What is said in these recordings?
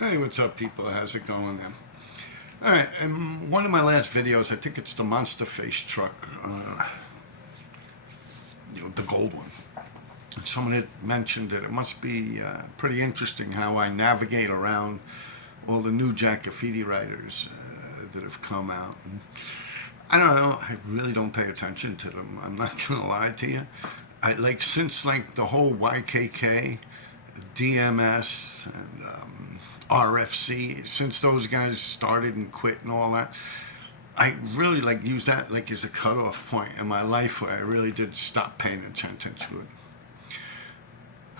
Hey, what's up, people? How's it going then? All right, in one of my last videos, I think it's the Monster Face truck, the gold one. Someone had mentioned that it must be pretty interesting how I navigate around all the new Jack Graffiti writers that have come out. And I don't know. I really don't pay attention to them. I'm not gonna lie to you. I like since like the whole YKK, DMS, and RFC. Since those guys started and quit and all that, I really like use that like as a cutoff point in my life where I really did stop paying attention to it.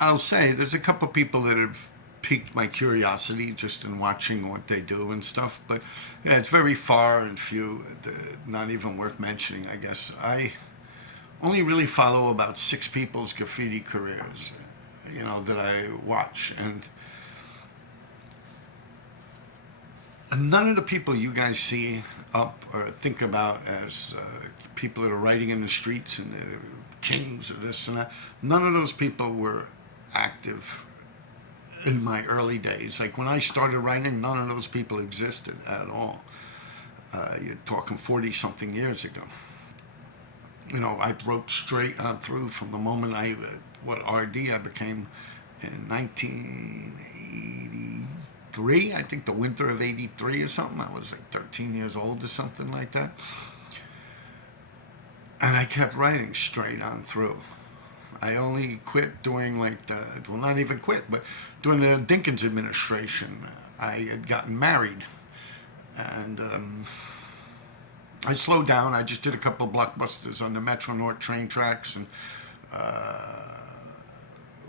I'll say there's a couple people that have piqued my curiosity just in watching what they do and stuff, but yeah, it's very far and few, not even worth mentioning, I guess. I only really follow about six people's graffiti careers, that I watch, and none of the people you guys see up or think about as people that are writing in the streets and kings or this and that, none of those people were active in my early days. Like when I started writing, none of those people existed at all. You're talking 40 something years ago. I wrote straight on through from the moment what RD I became in 1983. I think the winter of 83 or something. I was like 13 years old or something like that. And I kept writing straight on through. I only quit doing not even quit, but during the Dinkins administration, I had gotten married. And I slowed down. I just did a couple of blockbusters on the Metro North train tracks and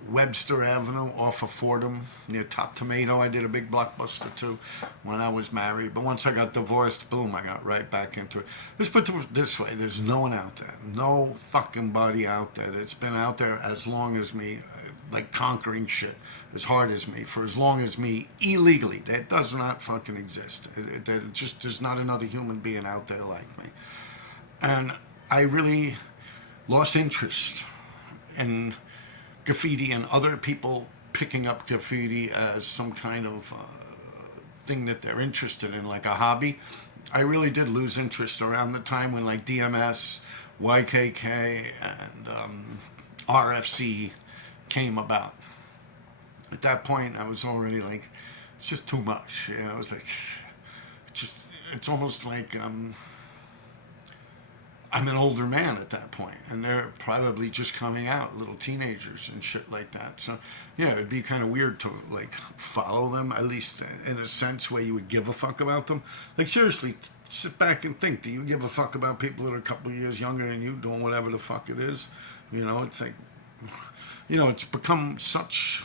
Webster Avenue off of Fordham near Top Tomato. I did a big blockbuster too when I was married. But once I got divorced, boom, I got right back into it. Let's put it this way. There's no one out there. No fucking body out there that's been out there as long as me, like conquering shit as hard as me, for as long as me, illegally. That does not fucking exist. There's not another human being out there like me. And I really lost interest in graffiti and other people picking up graffiti as some kind of thing that they're interested in, like a hobby. I really did lose interest around the time when like DMS, YKK, and RFC came about. At that point, I was already like, it's just too much. I was like, it's almost like I'm an older man at that point, and they're probably just coming out, little teenagers and shit like that. So, yeah, it'd be kind of weird to like follow them, at least in a sense where you would give a fuck about them. Like seriously, sit back and think: do you give a fuck about people that are a couple of years younger than you doing whatever the fuck it is? It's like, it's become such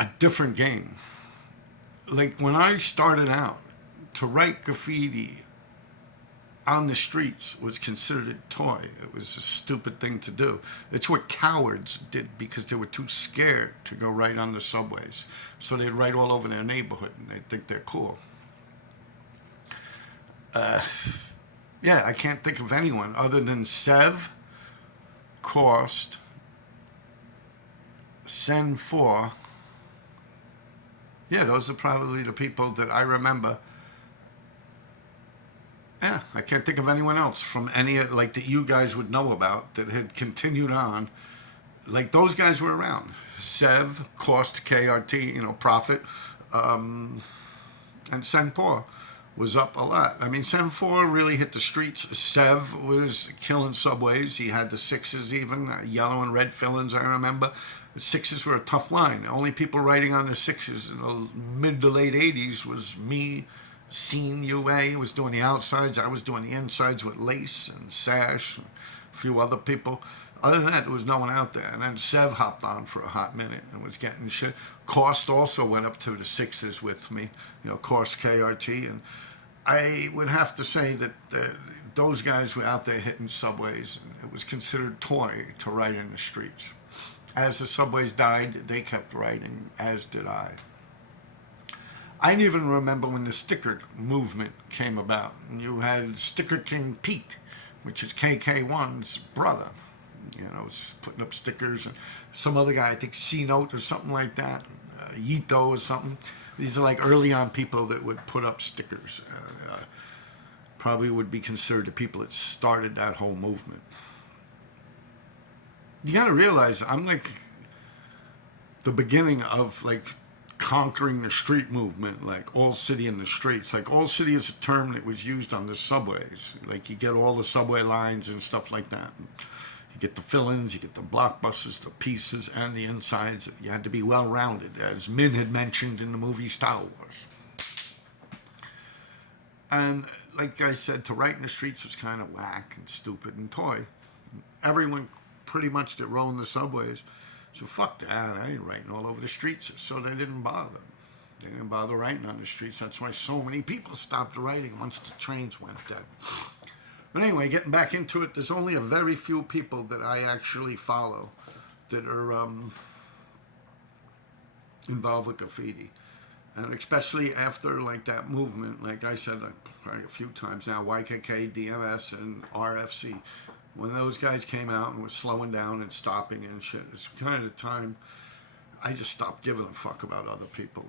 a different game. Like when I started out to write graffiti on the streets was considered a toy. It was a stupid thing to do. It's what cowards did because they were too scared to go write on the subways. So they'd write all over their neighborhood and they think they're cool. Yeah, I can't think of anyone other than Sev, Korst, Sen 4. Yeah, those are probably the people that I remember. Yeah, I can't think of anyone else from any like that you guys would know about that had continued on. Like those guys were around. Sev, Cost, KRT, Profit, and Senpor was up a lot. I mean, Senpor really hit the streets. Sev was killing subways. He had the sixes even, yellow and red fillings, I remember. The sixes were a tough line. The only people writing on the sixes in the mid to late 80s was me, Scene UA was doing the outsides. I was doing the insides with Lace and Sash and a few other people. Other than that, there was no one out there. And then Sev hopped on for a hot minute and was getting shit. Cost also went up to the sixes with me, Cost KRT. And I would have to say that those guys were out there hitting subways. And it was considered toy to write in the streets. As the subways died, they kept writing, as did I. I even remember when the sticker movement came about. And you had Sticker King Pete, which is KK1's brother. Was putting up stickers. And some other guy, I think C-Note or something like that. Yito or something. These are like early on people that would put up stickers. Probably would be considered the people that started that whole movement. You gotta realize I'm like the beginning of like conquering the street movement, like all city in the streets. Like all city is a term that was used on the subways. Like you get all the subway lines and stuff like that. You get the fill-ins, you get the blockbusters, the pieces, and the insides. You had to be well-rounded, as Min had mentioned in the movie Star Wars. And like I said, to write in the streets was kind of whack and stupid and toy. Everyone pretty much that roamed the subways. So fuck that, I ain't writing all over the streets. So they didn't bother. They didn't bother writing on the streets. That's why so many people stopped writing once the trains went dead. But anyway, getting back into it, there's only a very few people that I actually follow that are involved with graffiti. And especially after like that movement, like I said probably a few times now, YKK, DMS, and RFC. When those guys came out and was slowing down and stopping and shit, it's kind of time I just stopped giving a fuck about other people.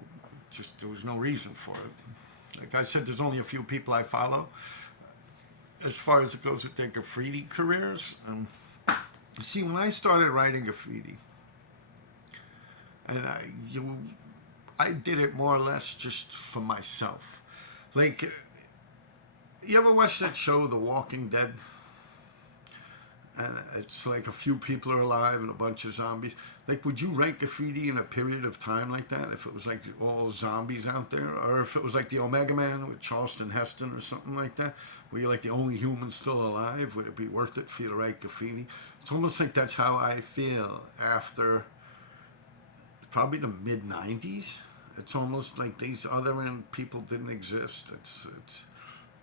Just there was no reason for it. Like I said, there's only a few people I follow. As far as it goes with their graffiti careers, see, when I started writing graffiti, and I did it more or less just for myself. Like, you ever watch that show, The Walking Dead? And it's like a few people are alive and a bunch of zombies. Like, would you write graffiti in a period of time like that if it was like all zombies out there? Or if it was like the Omega Man with Charleston Heston or something like that, where you're like the only human still alive? Would it be worth it for you to write graffiti? It's almost like that's how I feel after probably the mid-90s. It's almost like these other people didn't exist. It's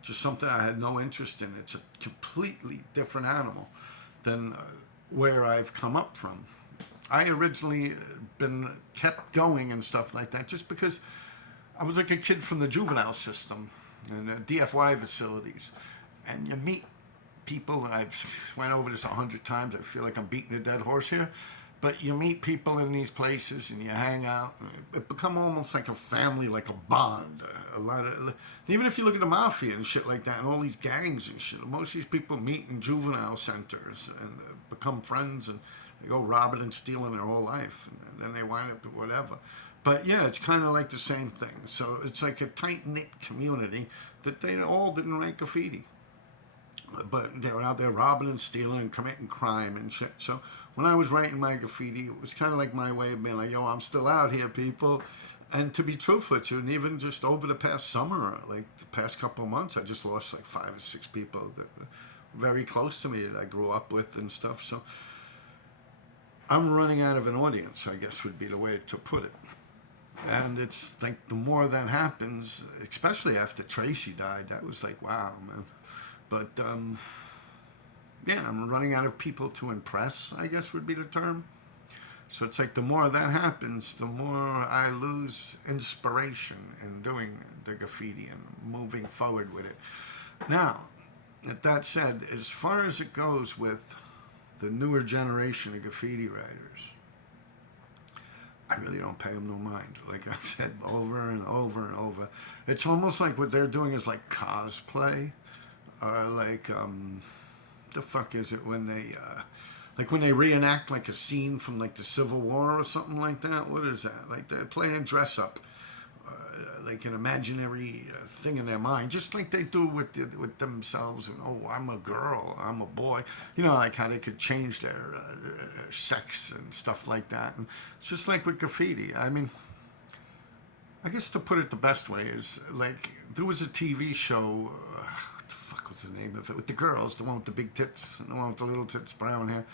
just something I had no interest in. It's a completely different animal than where I've come up from. I originally been kept going and stuff like that just because I was like a kid from the juvenile system and DFY facilities, and you meet people. I've went over this 100 times. I feel like I'm beating a dead horse here, but you meet people in these places and you hang out. It become almost like a family, like a bond. A lot of, even if you look at the mafia and shit like that, and all these gangs and shit, most of these people meet in juvenile centers and become friends, and they go robbing and stealing their whole life, and then they wind up with whatever. But yeah, it's kind of like the same thing. So it's like a tight-knit community that they all didn't write graffiti, but they were out there robbing and stealing and committing crime and shit. So when I was writing my graffiti, it was kind of like my way of being like, yo, I'm still out here, people. And to be truthful with you, and even just over the past summer, like the past couple of months, I just lost like 5 or 6 people that were very close to me that I grew up with and stuff. So I'm running out of an audience, I guess would be the way to put it. And it's like the more that happens, especially after Tracy died, that was like, wow, man. But yeah, I'm running out of people to impress, I guess would be the term. So it's like the more that happens, the more I lose inspiration in doing the graffiti and moving forward with it. Now, that said, as far as it goes with the newer generation of graffiti writers, I really don't pay them no mind. Like I said over and over and over, it's almost like what they're doing is like cosplay, or like the fuck is it when they like when they reenact like a scene from like the Civil War or something like that. What is that? Like they're playing dress up, like an imaginary thing in their mind, just like they do with themselves. And oh, I'm a girl, I'm a boy. You know, like how they could change their sex and stuff like that. And it's just like with graffiti. I mean, I guess to put it the best way is like there was a TV show. What the fuck was the name of it? With the girls, the one with the big tits, and the one with the little tits, brown hair.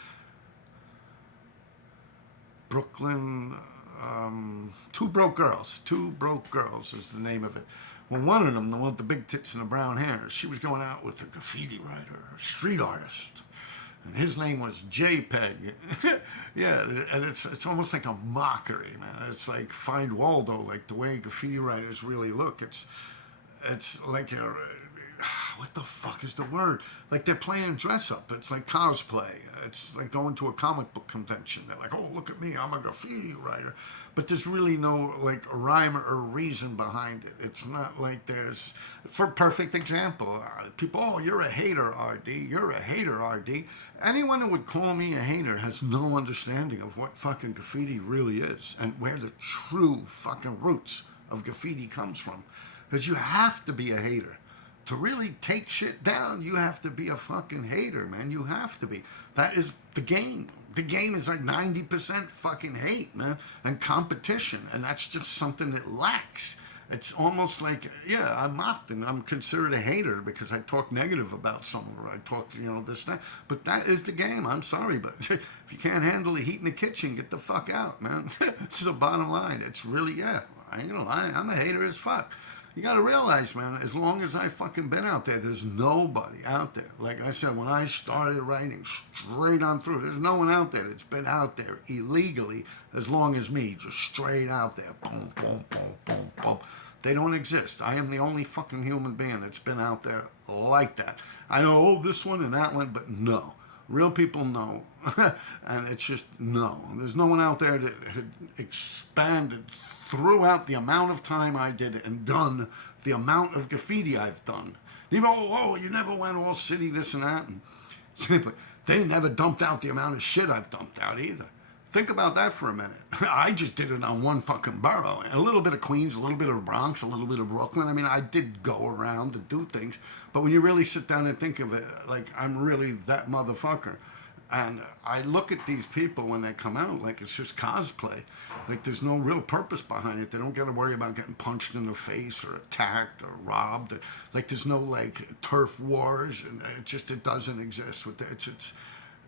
Brooklyn. Two Broke Girls. Two Broke Girls is the name of it. Well, one of them, the one with the big tits and the brown hair, she was going out with a graffiti writer, a street artist, and his name was JPEG. Yeah, and it's almost like a mockery, man. It's like Find Waldo, like the way graffiti writers really look. It's like a, what the fuck is the word? Like they're playing dress up. It's like cosplay. It's like going to a comic book convention. They're like, oh, look at me, I'm a graffiti writer. But there's really no like rhyme or reason behind it. It's not like there's, for perfect example, people, oh, you're a hater, RD. You're a hater, RD. Anyone who would call me a hater has no understanding of what fucking graffiti really is and where the true fucking roots of graffiti comes from. Because you have to be a hater. To really take shit down, you have to be a fucking hater, man. You have to be. That is the game. The game is like 90% fucking hate, man, and competition. And that's just something that lacks. It's almost like, yeah, I'm mocked and I'm considered a hater because I talk negative about someone or I talk, this, that. But that is the game. I'm sorry, but if you can't handle the heat in the kitchen, get the fuck out, man. It's the bottom line. It's really, yeah, I'm a hater as fuck. You got to realize, man, as long as I've fucking been out there, there's nobody out there. Like I said, when I started writing straight on through, there's no one out there that's been out there illegally as long as me, just straight out there. Boom, boom, boom, boom, boom. They don't exist. I am the only fucking human being that's been out there like that. I know, oh, this one and that one, but no. Real people know. And it's just no. There's no one out there that had expanded throughout the amount of time I did it and done the amount of graffiti I've done. You know, oh, you never went all city, this and that. And, but they never dumped out the amount of shit I've dumped out either. Think about that for a minute. I just did it on one fucking borough. A little bit of Queens, a little bit of Bronx, a little bit of Brooklyn. I mean, I did go around and do things. But when you really sit down and think of it, like, I'm really that motherfucker. And I look at these people when they come out like it's just cosplay. Like there's no real purpose behind it. They don't got to worry about getting punched in the face or attacked or robbed. Like there's no like turf wars, and it doesn't exist.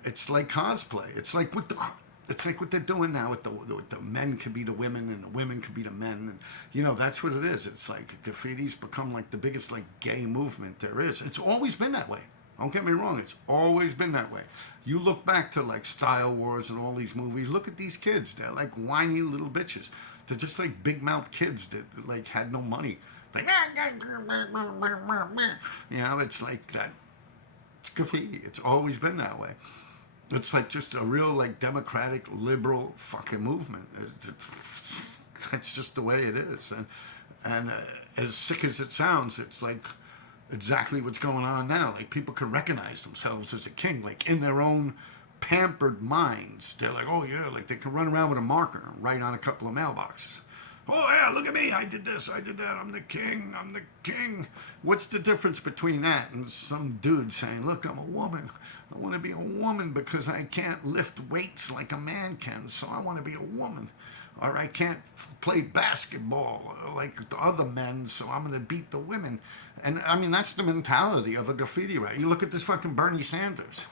It's like cosplay. It's like what they're doing now with the men could be the women and the women could be the men, and that's what it is. It's like graffiti's become like the biggest like gay movement there is. It's always been that way. Don't get me wrong, it's always been that way. You look back to like Style Wars and all these movies, look at these kids. They're like whiny little bitches. They're just like big mouth kids that like had no money. Like, it's like that. It's graffiti. It's always been that way. It's like just a real like democratic, liberal fucking movement. That's just the way it is. And as sick as it sounds, it's like exactly what's going on now. Like people can recognize themselves as a king, like in their own pampered minds. They're like, oh yeah, like they can run around with a marker and write on a couple of mailboxes. Oh yeah, look at me, I did this, I did that, I'm the king. What's the difference between that and some dude saying, look, I'm a woman. I want to be a woman because I can't lift weights like a man can, so I want to be a woman. Or I can't play basketball like the other men, so I'm going to beat the women. And I mean, that's the mentality of a graffiti writer. You look at this fucking Bernie Sanders.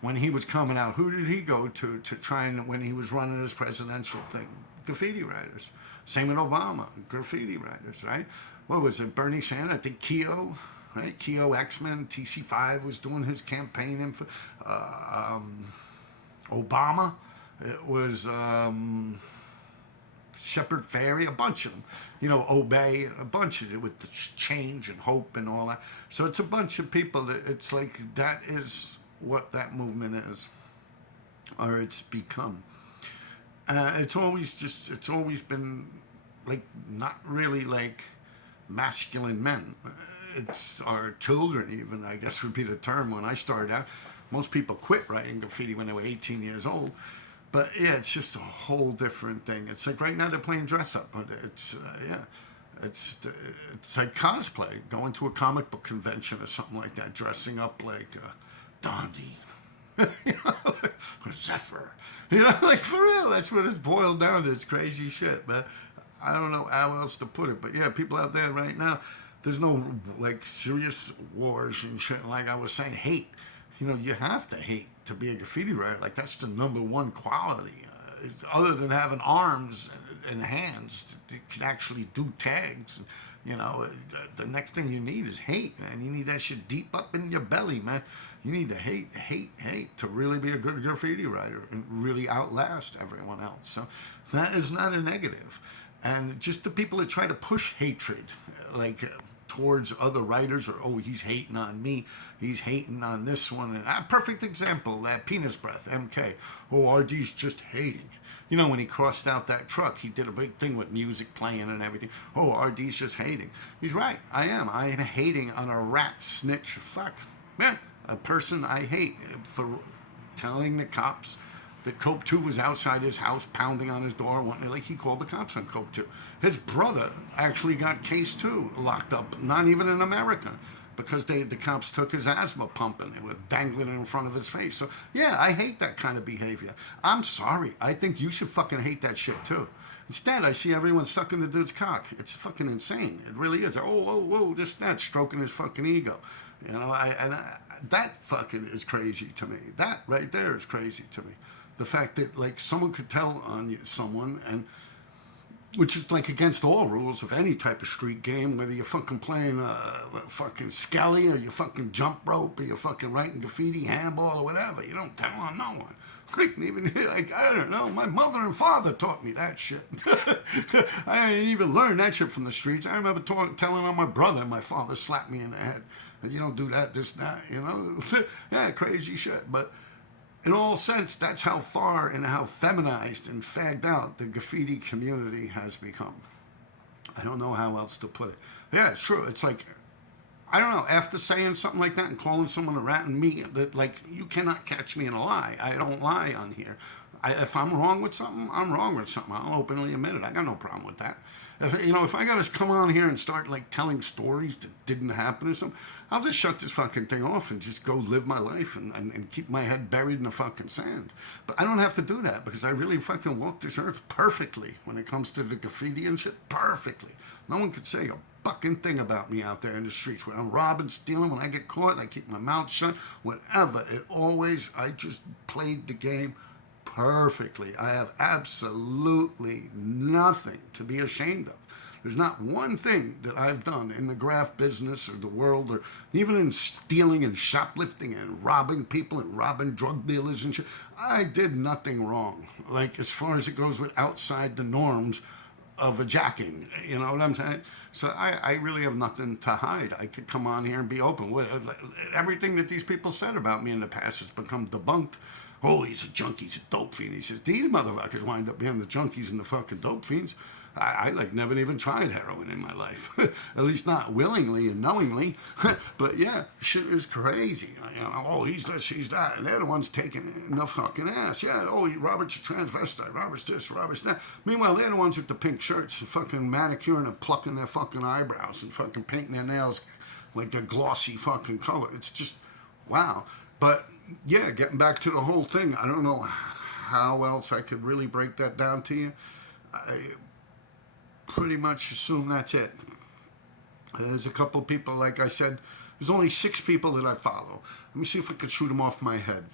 When he was coming out, who did he go to try and, when he was running his presidential thing? Graffiti writers. Same with Obama, graffiti writers, right? What was it, Bernie Sanders? I think Keo, right? Keo X-Men, TC5 was doing his campaign. Obama, it was Shepard Fairey, a bunch of them. Obey, a bunch of it with the change and hope and all that. So it's a bunch of people that it's like that is what that movement is, or it's become. It's always been like not really like masculine men. It's our children even, I guess would be the term. When I started out, most people quit writing graffiti when they were 18 years old. But yeah, it's just a whole different thing. It's like right now they're playing dress up, but it's like cosplay, going to a comic book convention or something like that, dressing up like Dondi. Or Zephyr. Like for real, that's what it's boiled down to. It's crazy shit, man. I don't know how else to put it, but yeah, people out there right now, there's no like serious wars and shit. Like I was saying, hate. You have to hate to be a graffiti writer. Like that's the number one quality. Other than having arms and hands to can actually do tags. The next thing you need is hate, man. You need that shit deep up in your belly, man. You need to hate to really be a good graffiti writer and really outlast everyone else. So that is not a negative. And just the people that try to push hatred, like towards other writers, or oh, he's hating on me, he's hating on this one. And a perfect example, that Penis Breath, MK. Oh, RD's just hating. You know, when he crossed out that truck, he did a big thing with music playing and everything. Oh, RD's just hating. He's right. I am. I am hating on a rat snitch. Fuck. Man, a person I hate for telling the cops that Cope 2 was outside his house pounding on his door. Like, he called the cops on Cope 2. His brother actually got case 2 locked up, not even in America, because the cops took his asthma pump and they were dangling it in front of his face. So, yeah, I hate that kind of behavior. I'm sorry. I think you should fucking hate that shit, too. Instead, I see everyone sucking the dude's cock. It's fucking insane. It really is. Oh, just that, stroking his fucking ego. You know, that fucking is crazy to me. That right there is crazy to me. The fact that, like, someone could tell on someone, and which is, like, against all rules of any type of street game, whether you're fucking playing fucking Skelly, or you're fucking jump rope, or you're fucking writing graffiti, handball, or whatever. You don't tell on no one. Like, even, like, I don't know, my mother and father taught me that shit. I didn't even learn that shit from the streets. I remember telling on my brother, my father slapped me in the head. And you don't do that, this, that, you know? Yeah, crazy shit. But in all sense, that's how far and how feminized and fagged out the graffiti community has become. I don't know how else to put it. Yeah, it's true. It's like, I don't know, after saying something like that and calling someone a rat and me, that, like, you cannot catch me in a lie. I don't lie on here. If I'm wrong with something, I'm wrong with something. I'll openly admit it. I got no problem with that. If I got to come on here and start, like, telling stories that didn't happen or something, I'll just shut this fucking thing off and just go live my life and keep my head buried in the fucking sand. But I don't have to do that, because I really fucking walk this earth perfectly when it comes to the graffiti and shit. Perfectly. No one could say a fucking thing about me out there in the streets. When I'm robbing, stealing, when I get caught, I keep my mouth shut. Whatever. I just played the game perfectly. I have absolutely nothing to be ashamed of. There's not one thing that I've done in the graph business or the world, or even in stealing and shoplifting and robbing people and robbing drug dealers and shit. I did nothing wrong. Like, as far as it goes with outside the norms of a jacking, you know what I'm saying? So I really have nothing to hide. I could come on here and be open. Everything that these people said about me in the past has become debunked. Oh, he's a junkie, he's a dope fiend. He says, these motherfuckers wind up being the junkies and the fucking dope fiends. I like never even tried heroin in my life. At least not willingly and knowingly. But yeah, shit is crazy. You know, oh, he's this, he's that. And they're the ones taking the fucking ass. Yeah, oh, Robert's a transvestite. Robert's this, Robert's that. Meanwhile, they're the ones with the pink shirts, fucking manicuring and plucking their fucking eyebrows and fucking painting their nails like a glossy fucking color. It's just, wow. But yeah, getting back to the whole thing, I don't know how else I could really break that down to you. I pretty much assume that's it. There's a couple of people, like I said, there's only 6 people that I follow. Let me see if I could shoot them off my head.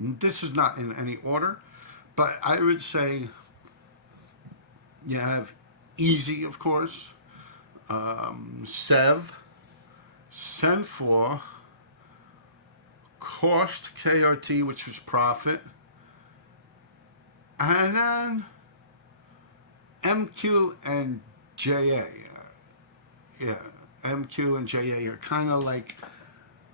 And this is not in any order, but I would say you have Easy, of course, Sev, Sen4, Cost, KRT, which was Profit, and then MQ and JA. Yeah, MQ and JA are kind of like,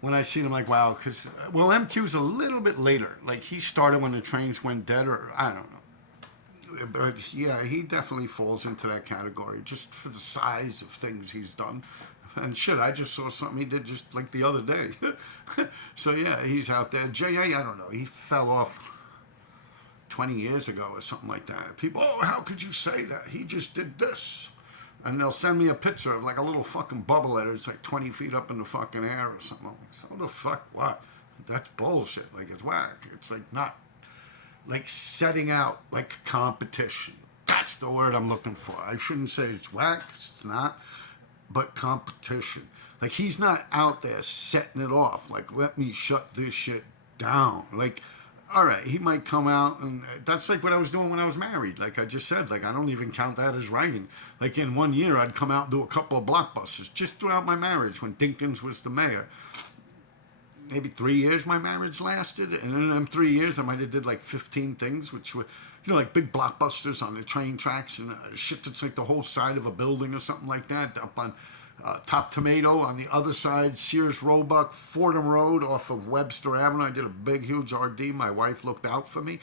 when I see them, like, wow, because, well, MQ's a little bit later. Like, he started when the trains went dead, or I don't know. But yeah, he definitely falls into that category, just for the size of things he's done. And shit, I just saw something he did just like the other day. So yeah, he's out there. JA, I don't know, he fell off 20 years ago or something like that. People, oh, how could you say that? He just did this. And they'll send me a picture of like a little fucking bubble letter. It's like 20 feet up in the fucking air or something. I'm like, so the fuck what? That's bullshit. Like, it's whack. It's like not, like setting out like competition. That's the word I'm looking for. I shouldn't say it's whack, it's not, but competition. Like, he's not out there setting it off. Like, let me shut this shit down. Like, all right, he might come out, and that's like what I was doing when I was married. Like I just said, like, I don't even count that as writing. Like, in 1 year, I'd come out and do a couple of blockbusters just throughout my marriage when Dinkins was the mayor. Maybe 3 years my marriage lasted, and in them 3 years, I might have did like 15 things, which were, you know, like big blockbusters on the train tracks and shit that's like the whole side of a building or something like that, up on Top Tomato on the other side, Sears Roebuck, Fordham Road off of Webster Avenue. I did a big, huge RD. My wife looked out for me.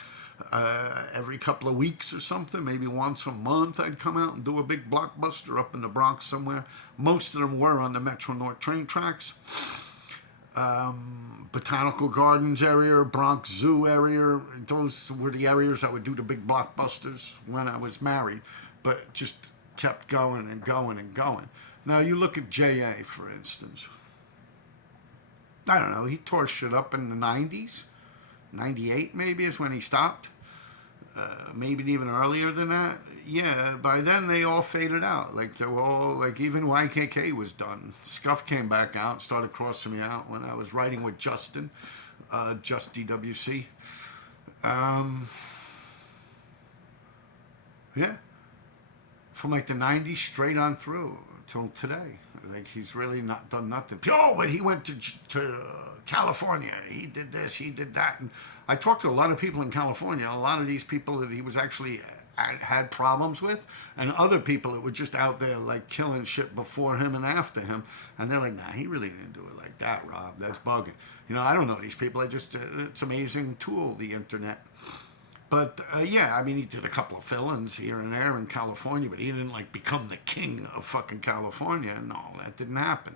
Every couple of weeks or something, maybe once a month, I'd come out and do a big blockbuster up in the Bronx somewhere. Most of them were on the Metro North train tracks. Botanical Gardens area, Bronx Zoo area. Those were the areas I would do the big blockbusters when I was married, but just kept going and going and going. Now you look at J.A., for instance. I don't know, he tore shit up in the 90s. 98 maybe is when he stopped. Maybe even earlier than that. Yeah, by then they all faded out. Like they were all, like even YKK was done. Scuff came back out, started crossing me out when I was writing with Justin, Just DWC. Yeah, from like the 90s straight on through till today. Like he's really not done nothing. Oh, but he went to California. He did this, he did that. And I talked to a lot of people in California. A lot of these people that he was actually had problems with, and other people that were just out there like killing shit before him and after him. And they're like, nah, he really didn't do it like that, Rob. That's bugging. You know, I don't know these people. I just, it's an amazing tool, the internet. But yeah, I mean, he did a couple of fill-ins here and there in California, but he didn't like become the king of fucking California. No, that didn't happen.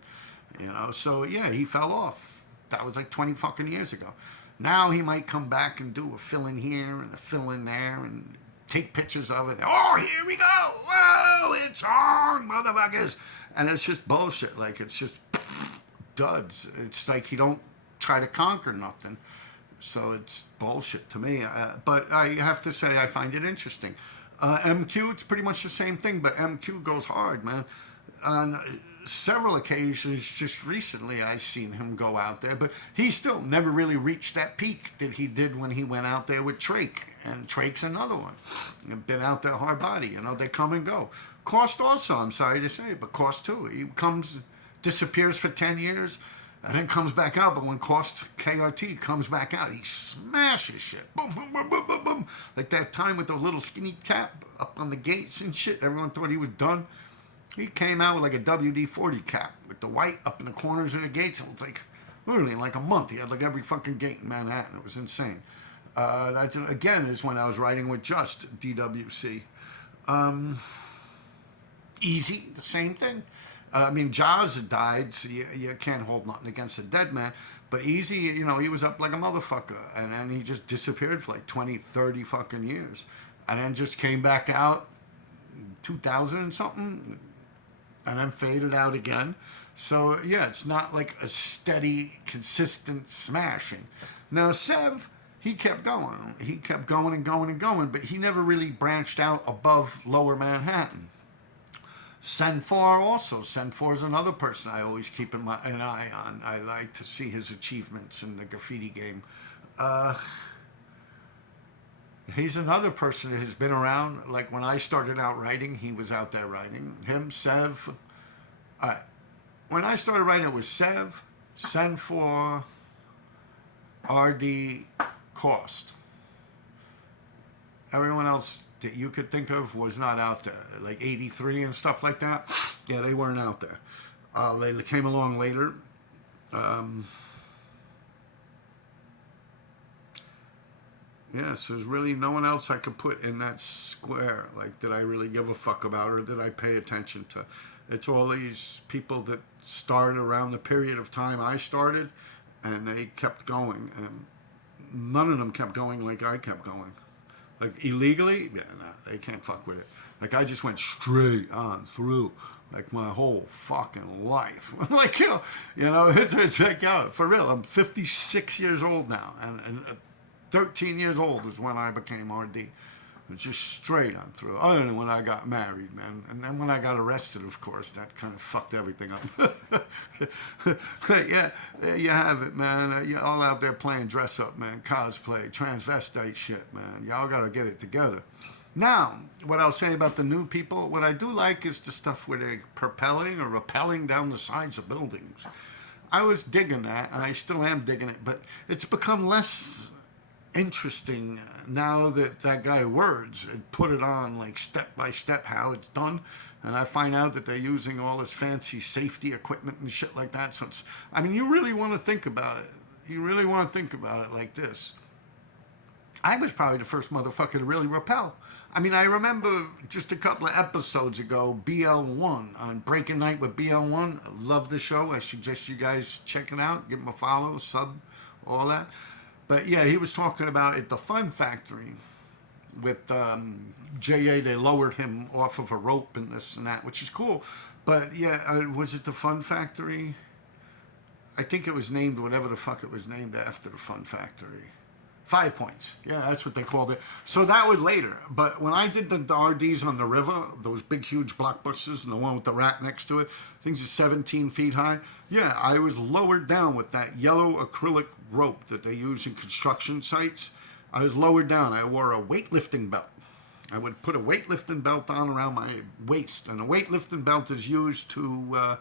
You know, so yeah, he fell off. That was like 20 fucking years ago. Now he might come back and do a fill-in here and a fill-in there and take pictures of it. Oh, here we go. Whoa, it's on, motherfuckers. And it's just bullshit. Like, it's just duds. It's like he don't try to conquer nothing. So it's bullshit to me. But I have to say I find it interesting. MQ, it's pretty much the same thing, but MQ goes hard, man. On several occasions, just recently, I've seen him go out there, but he still never really reached that peak that he did when he went out there with Trake. And Trake's another one. Been out there hard body, you know, they come and go. Cost also, I'm sorry to say, but Cost too. He comes, disappears for 10 years, and then comes back out. But when Cost KRT comes back out, he smashes shit. Boom, boom, boom, boom, boom, boom. Like that time with the little skinny cap up on the gates and shit. Everyone thought he was done. He came out with like a WD-40 cap with the white up in the corners of the gates. It was like, literally in like a month, he had like every fucking gate in Manhattan. It was insane. That, again, is when I was writing with Just DWC. Easy, the same thing. I mean, Jaws had died, so you can't hold nothing against a dead man. But Easy, you know, he was up like a motherfucker. And then he just disappeared for like 20, 30 fucking years. And then just came back out 2000 and something. And then faded out again. So, yeah, it's not like a steady, consistent smashing. Now, Sev, he kept going. He kept going and going and going, but he never really branched out above Lower Manhattan. Senfor also. Senfor is another person I always keep an eye on. I like to see his achievements in the graffiti game. He's another person that has been around. Like when I started out writing, he was out there writing. Him, Sev. When I started writing, it was Sev, Senfor, RD, Cost. Everyone else that you could think of was not out there. Like 83 and stuff like that. Yeah, they weren't out there. They came along later. Yeah, so there's really no one else I could put in that square, like, that I really give a fuck about or that I pay attention to. It's all these people that started around the period of time I started, and they kept going, and none of them kept going like I kept going. Like, illegally, yeah, nah, they can't fuck with it. Like, I just went straight on through, like, my whole fucking life. Like, you know, it's like, yeah, for real, I'm 56 years old now, and 13 years old is when I became RD. It's just straight on through. Other than when I got married, man. And then when I got arrested, of course, that kind of fucked everything up. Yeah, there you have it, man. You're all out there playing dress up, man. Cosplay, transvestite shit, man. Y'all got to get it together. Now, what I'll say about the new people, what I do like is the stuff where they're propelling or rappelling down the sides of buildings. I was digging that, and I still am digging it, but it's become less interesting now that guy Words had put it on like step by step how it's done. and I find out that they're using all this fancy safety equipment and shit like that. So it's, I mean, you really want to think about it. You really want to think about it like this. I was probably the first motherfucker to really repel. I mean, I remember just a couple of episodes ago, BL1 on Breaking Night with BL1. I love the show. I suggest you guys check it out. Give him a follow, sub, all that. But yeah, he was talking about at the Fun Factory with J.A. They lowered him off of a rope and this and that, which is cool. But yeah, was it the Fun Factory? I think it was named whatever the fuck it was named after, the Fun Factory. 5 Points. Yeah, that's what they called it. So that was later. But when I did the RDs on the river, those big, huge blockbusters, and the one with the rat next to it, things are 17 feet high. Yeah, I was lowered down with that yellow acrylic rope that they use in construction sites. I was lowered down. I wore a weightlifting belt. I would put a weightlifting belt on around my waist. And a weightlifting belt is used to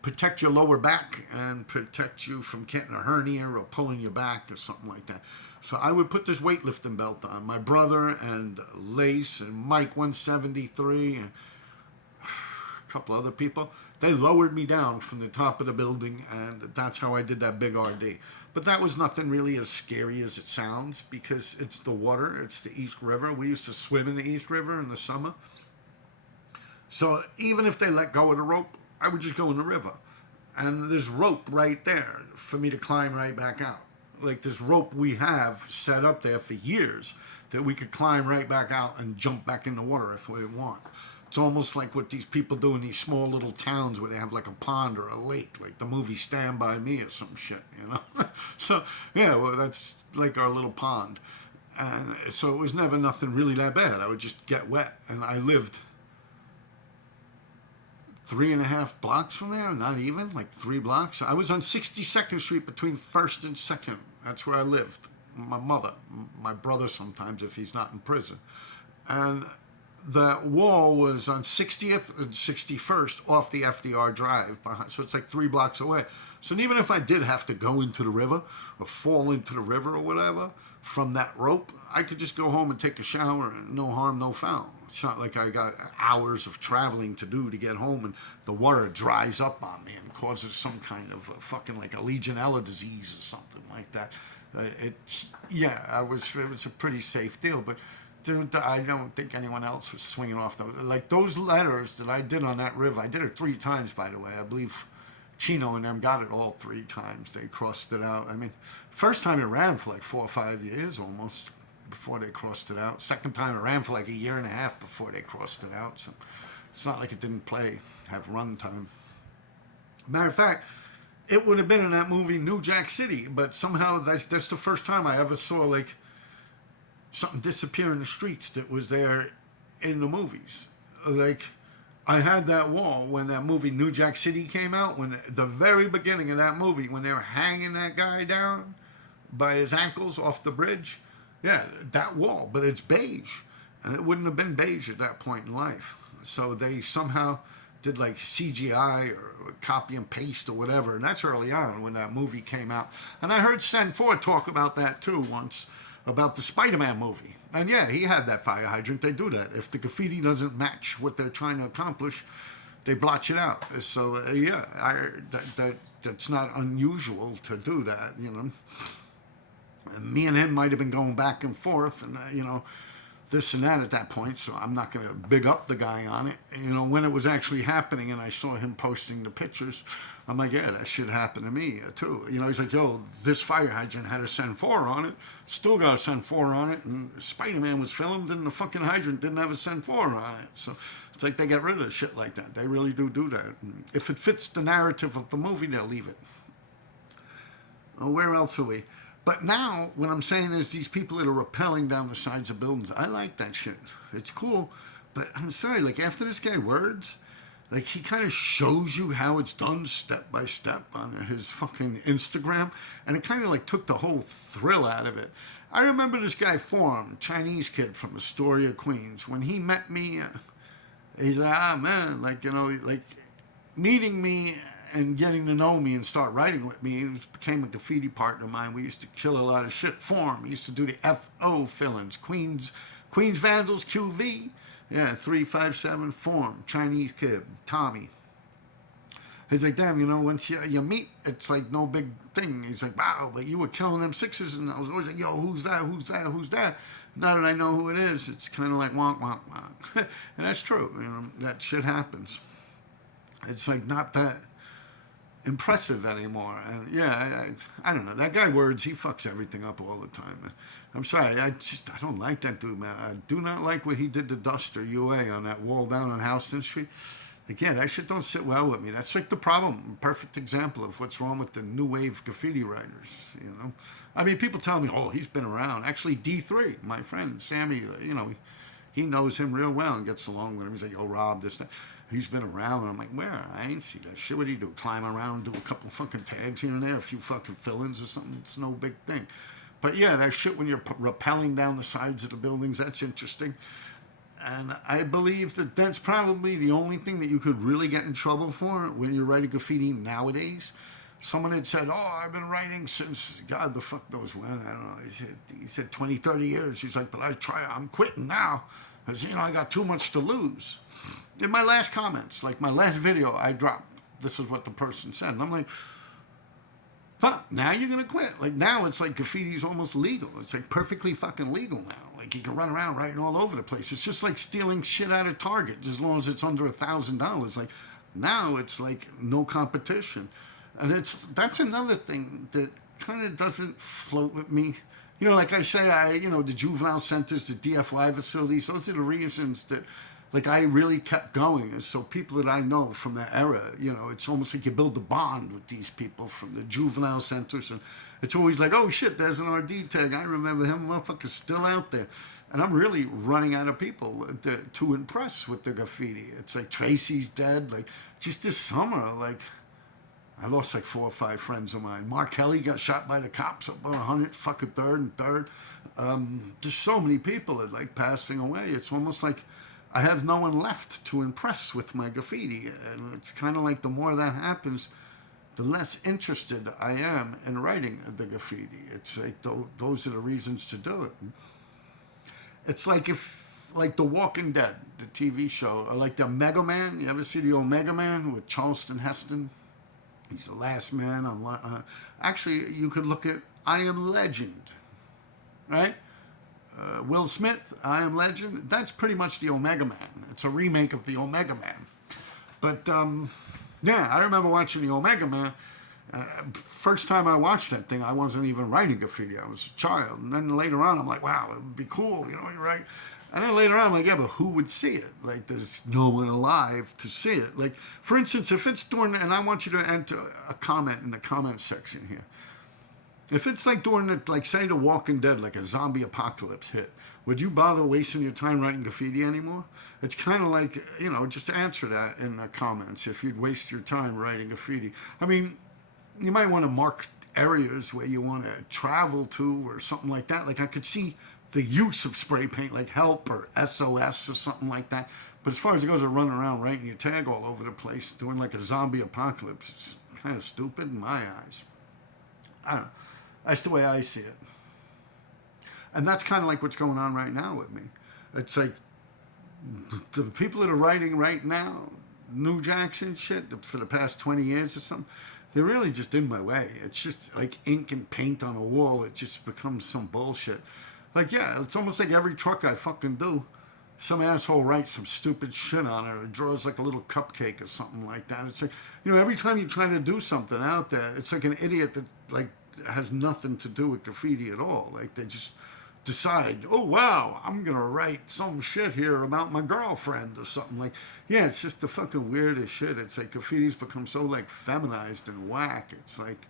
protect your lower back and protect you from getting a hernia or pulling your back or something like that. So I would put this weightlifting belt on. My brother and Lace and Mike 173 and a couple other people, they lowered me down from the top of the building, and that's how I did that big RD. But that was nothing really as scary as it sounds, because it's the water, it's the East River. We used to swim in the East River in the summer. So even if they let go of the rope, I would just go in the river. And there's rope right there for me to climb right back out. Like this rope we have set up there for years that we could climb right back out and jump back in the water if we want. It's almost like what these people do in these small little towns where they have like a pond or a lake, like the movie Stand By Me or some shit, you know? So, yeah, well, that's like our little pond. And so it was never nothing really that bad. I would just get wet, and I lived 3.5 blocks from there, not even, like 3 blocks. I was on 62nd Street between 1st and 2nd. That's where I lived. My mother, my brother sometimes if he's not in prison. And that wall was on 60th and 61st off the FDR Drive. So it's like 3 blocks away. So even if I did have to go into the river or fall into the river or whatever from that rope, I could just go home and take a shower and no harm, no foul. It's not like I got hours of traveling to do to get home and the water dries up on me and causes some kind of fucking like a Legionella disease or something like that. It was a pretty safe deal, but dude, I don't think anyone else was swinging off like those letters that I did on that river. I did it 3 times, by the way. I believe Chino and them got it all 3 times. They crossed it out. I mean, first time it ran for like 4 or 5 years almost before they crossed it out. Second time it ran for like 1.5 years before they crossed it out. So it's not like it didn't have run time. Matter of fact, it would have been in that movie New Jack City, but somehow that's the first time I ever saw like something disappear in the streets that was there in the movies. Like, I had that wall when that movie New Jack City came out, when the very beginning of that movie, when they were hanging that guy down by his ankles off the bridge. Yeah, that wall, but it's beige. And it wouldn't have been beige at that point in life. So they somehow did like CGI or copy and paste or whatever. And that's early on when that movie came out. And I heard Sen Ford talk about that too once, about the Spider-Man movie. And yeah, he had that fire hydrant. They do that. If the graffiti doesn't match what they're trying to accomplish, they blotch it out. So yeah, that's not unusual to do that, you know. And me and him might have been going back and forth and, you know, this and that at that point, so I'm not going to big up the guy on it. You know, when it was actually happening and I saw him posting the pictures, I'm like, yeah, that shit happened to me too. You know, he's like, yo, this fire hydrant had a Sen 4 on it, still got a Sen 4 on it, and Spider-Man was filmed and the fucking hydrant didn't have a Sen 4 on it. So it's like they get rid of shit like that. They really do that. And if it fits the narrative of the movie, they'll leave it. Oh, where else are we? But now, what I'm saying is these people that are rappelling down the sides of buildings, I like that shit. It's cool. But I'm sorry, like, after this guy words, like, he kind of shows you how it's done step by step on his fucking Instagram. And it kind of, like, took the whole thrill out of it. I remember this guy, Form, Chinese kid from Astoria, Queens. When he met me, he's like, ah, man, like, you know, like, meeting me and getting to know me and start writing with me, he became a graffiti partner of mine. We used to kill a lot of shit for him. We used to do the FO fill-ins, Queens Vandals, QV, Yeah, 357 form, Chinese kid, Tommy. He's like, damn, once you meet, it's like no big thing. He's like, wow, but you were killing them sixes. And I was always like, yo, who's that? Who's that? Who's that? Now that I know who it is, it's kind of like wonk, wonk, wonk. And that's true. That shit happens. It's like not that impressive anymore. And yeah, I don't know. That guy Words, he fucks everything up all the time. I'm sorry, I don't like that dude, man. I do not like what he did to Duster UA on that wall down on Houston Street. Again, that shit don't sit well with me. That's like the problem. Perfect example of what's wrong with the new wave graffiti writers. I mean, people tell me, oh, he's been around. Actually, D3, my friend, Sammy, he knows him real well and gets along with him. He's like, oh, Rob, this, that. He's been around. And I'm like, where? I ain't see that shit. What do you do? Climb around, do a couple fucking tags here and there, a few fucking fill-ins or something. It's no big thing. But yeah, that shit when you're rappelling down the sides of the buildings, that's interesting. And I believe that that's probably the only thing that you could really get in trouble for when you're writing graffiti nowadays. Someone had said, oh, I've been writing since, God, the fuck knows when. I don't know. He said 20, 30 years. He's like, but I'm quitting now. Because, I got too much to lose. In my last comments, like my last video I dropped, this is what the person said. And I'm like, fuck, now you're going to quit. Like now it's like graffiti's almost legal. It's like perfectly fucking legal now. Like you can run around writing all over the place. It's just like stealing shit out of Target as long as it's under $1,000. Like now it's like no competition. And that's another thing that kind of doesn't float with me. Like I say, the juvenile centers, the DFY facilities, those are the reasons that like I really kept going. And so people that I know from that era, it's almost like you build a bond with these people from the juvenile centers. And it's always like, oh shit, there's an RD tag. I remember him, motherfucker's still out there. And I'm really running out of people to impress with the graffiti. It's like Tracy's dead. Like just this summer, like I lost like 4 or 5 friends of mine. Mark Kelly got shot by the cops up on 100 fucking 3rd and 3rd. There's so many people that like passing away. It's almost like I have no one left to impress with my graffiti. And it's kind of like the more that happens, the less interested I am in writing the graffiti. It's like those are the reasons to do it. It's like like The Walking Dead, the TV show, or like the Omega Man. You ever see the Omega Man with Charleston Heston? He's the last man on. Actually, you could look at I Am Legend, right? Will Smith, I Am Legend. That's pretty much the Omega Man. It's a remake of the Omega Man. But yeah, I remember watching the Omega Man. First time I watched that thing, I wasn't even writing graffiti. I was a child. And then later on, I'm like, wow, it would be cool. You're right. And then later on, I'm like, yeah, but who would see it? Like, there's no one alive to see it. Like, for instance, if it's during, and I want you to enter a comment in the comment section here. If it's like during, like, say, The Walking Dead, like a zombie apocalypse hit, would you bother wasting your time writing graffiti anymore? It's kind of like, just answer that in the comments if you'd waste your time writing graffiti. I mean, you might want to mark areas where you want to travel to or something like that. Like, I could see the use of spray paint, like Help or SOS or something like that. But as far as it goes to running around writing your tag all over the place, doing like a zombie apocalypse, it's kind of stupid in my eyes. I don't know. That's the way I see it. And that's kind of like what's going on right now with me. It's like the people that are writing right now, New Jackson shit, for the past 20 years or something, they're really just in my way. It's just like ink and paint on a wall. It just becomes some bullshit. Like, yeah, it's almost like every truck I fucking do, some asshole writes some stupid shit on it or draws like a little cupcake or something like that. It's like, every time you try to do something out there, it's like an idiot that, like, has nothing to do with graffiti at all. Like, they just decide, oh, wow, I'm going to write some shit here about my girlfriend or something. Like, yeah, it's just the fucking weirdest shit. It's like graffiti's become so, like, feminized and whack. It's like,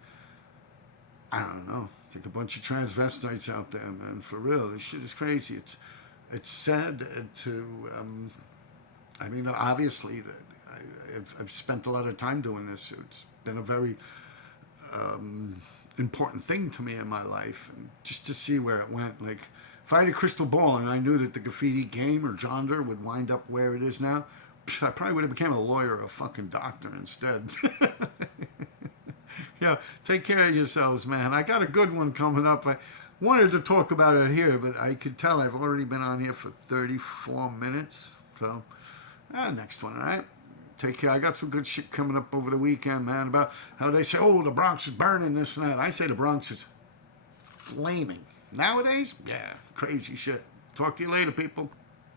I don't know. It's like a bunch of transvestites out there, man. For real, this shit is crazy. It's sad to. I mean, obviously, I've spent a lot of time doing this. It's been a very important thing to me in my life, and just to see where it went. Like, if I had a crystal ball and I knew that the graffiti game or genre would wind up where it is now, I probably would have become a lawyer or a fucking doctor instead. Yeah, take care of yourselves, man. I got a good one coming up. I wanted to talk about it here, but I could tell I've already been on here for 34 minutes. So, next one, all right? Take care. I got some good shit coming up over the weekend, man, about how they say, oh, the Bronx is burning, this and that. I say the Bronx is flaming. Nowadays, yeah, crazy shit. Talk to you later, people.